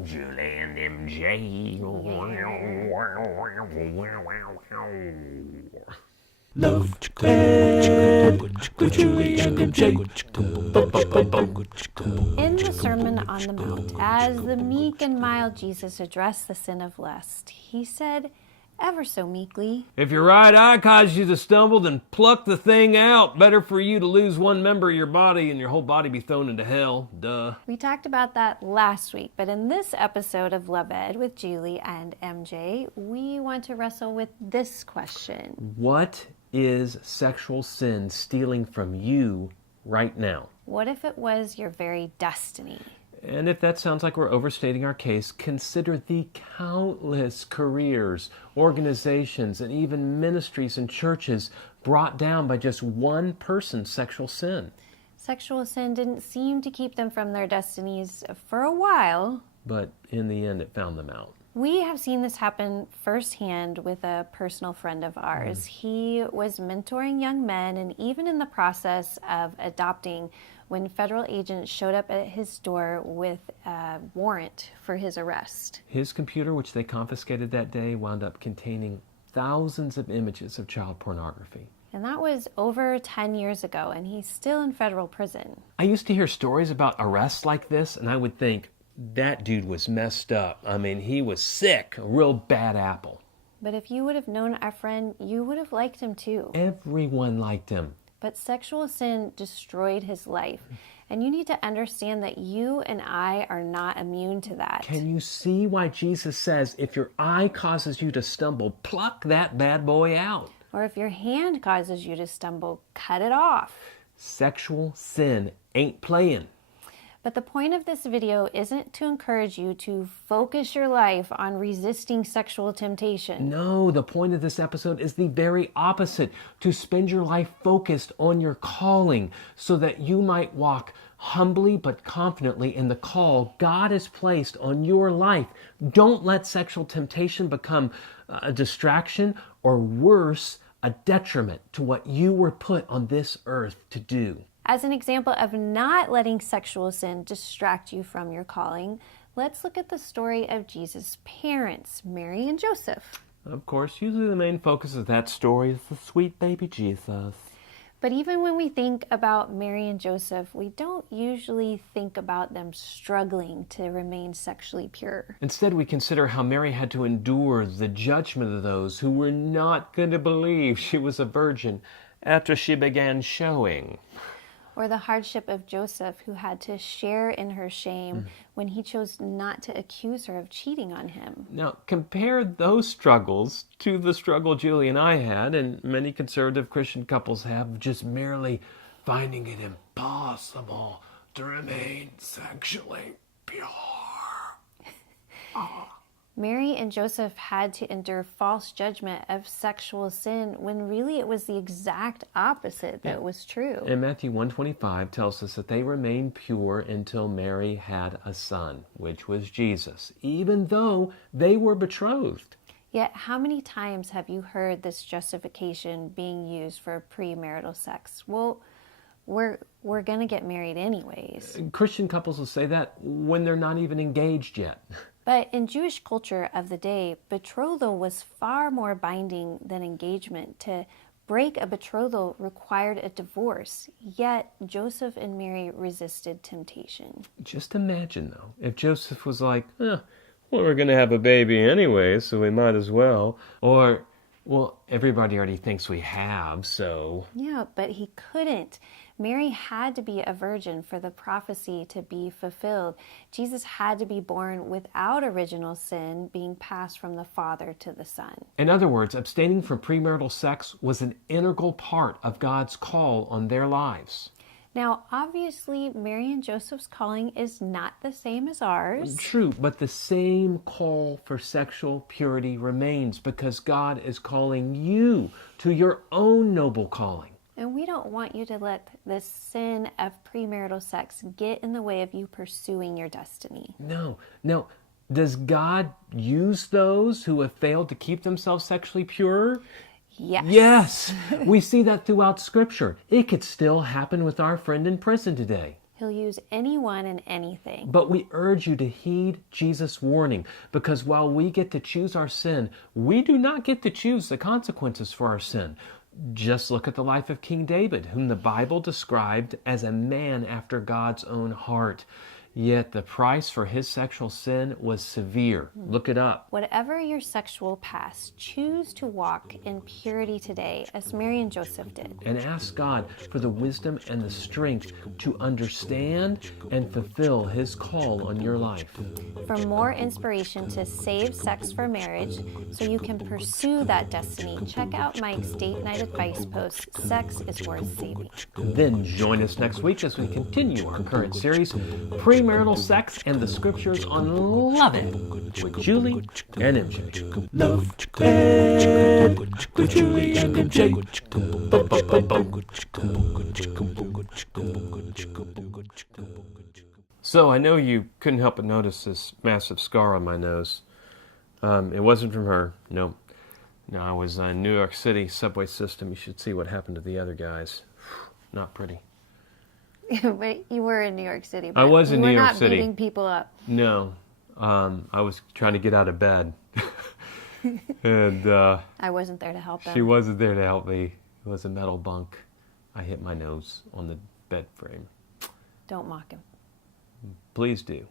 Julie and MJ. Love and with Julie and MJ. In the Sermon on the Mount, as the meek and mild Jesus addressed the sin of lust, he said, ever so meekly, If your right eye causes you to stumble, then pluck the thing out. Better for you to lose one member of your body and your whole body be thrown into hell. Duh. We talked about that last week, but in this episode of Love Ed with Julie and MJ, we want to wrestle with this question. What is sexual sin stealing from you right now? What if it was your very destiny? And if that sounds like we're overstating our case, consider the countless careers, organizations, and even ministries and churches brought down by just one person's sexual sin. Sexual sin didn't seem to keep them from their destinies for a while. But in the end, it found them out. We have seen this happen firsthand with a personal friend of ours. He was mentoring young men and even in the process of adopting when federal agents showed up at his door with a warrant for his arrest. His computer, which they confiscated that day, wound up containing thousands of images of child pornography. And that was over 10 years ago, and he's still in federal prison. I used to hear stories about arrests like this, and I would think, that dude was messed up. I mean, he was sick, a real bad apple. But if you would have known our friend, you would have liked him too. Everyone liked him. But sexual sin destroyed his life. And you need to understand that you and I are not immune to that. Can you see why Jesus says, if your eye causes you to stumble, pluck that bad boy out? Or if your hand causes you to stumble, cut it off. Sexual sin ain't playing. But the point of this video isn't to encourage you to focus your life on resisting sexual temptation. No, the point of this episode is the very opposite. To spend your life focused on your calling so that you might walk humbly but confidently in the call God has placed on your life. Don't let sexual temptation become a distraction or worse, a detriment to what you were put on this earth to do. As an example of not letting sexual sin distract you from your calling, let's look at the story of Jesus' parents, Mary and Joseph. Of course, usually the main focus of that story is the sweet baby Jesus. But even when we think about Mary and Joseph, we don't usually think about them struggling to remain sexually pure. Instead, we consider how Mary had to endure the judgment of those who were not going to believe she was a virgin after she began showing. Or the hardship of Joseph, who had to share in her shame when he chose not to accuse her of cheating on him. Now, compare those struggles to the struggle Julie and I had, and many conservative Christian couples have, just merely finding it impossible to remain sexually pure. Mary and Joseph had to endure false judgment of sexual sin when really it was the exact opposite that was true. And Matthew 1:25 tells us that they remained pure until Mary had a son, which was Jesus, even though they were betrothed. Yet how many times have you heard this justification being used for premarital sex? Well, we're going to get married anyways. Christian couples will say that when they're not even engaged yet. But in Jewish culture of the day, betrothal was far more binding than engagement. To break a betrothal required a divorce, yet Joseph and Mary resisted temptation. Just imagine, though, if Joseph was like, well, we're going to have a baby anyway, so we might as well. Or, well, everybody already thinks we have, so... Yeah, but he couldn't. Mary had to be a virgin for the prophecy to be fulfilled. Jesus had to be born without original sin being passed from the Father to the Son. In other words, abstaining from premarital sex was an integral part of God's call on their lives. Now, obviously, Mary and Joseph's calling is not the same as ours. True, but the same call for sexual purity remains because God is calling you to your own noble calling. And we don't want you to let the sin of premarital sex get in the way of you pursuing your destiny. No. Does God use those who have failed to keep themselves sexually pure? Yes. Yes. We see that throughout Scripture. It could still happen with our friend in prison today. He'll use anyone and anything. But we urge you to heed Jesus' warning, because while we get to choose our sin, we do not get to choose the consequences for our sin. Just look at the life of King David, whom the Bible described as a man after God's own heart. Yet the price for his sexual sin was severe. Look it up. Whatever your sexual past, choose to walk in purity today, as Mary and Joseph did. And ask God for the wisdom and the strength to understand and fulfill his call on your life. For more inspiration to save sex for marriage so you can pursue that destiny, check out Mike's date night advice post, Sex is Worth Saving. Then join us next week as we continue our current series, Premarital Sex and the Scriptures on Lovin' with Julie and MJ. Love Ed with Julie and MJ. So I know you couldn't help but notice this massive scar on my nose. It wasn't from her. No, I was in New York City subway system. You should see what happened to the other guys. Not pretty. But you were in New York City. But I was in New York City. City. You were not beating people up. No, I was trying to get out of bed. And I wasn't there to help them. she wasn't there to help me. It was a metal bunk. I hit my nose on the bed frame. Don't mock him. Please do.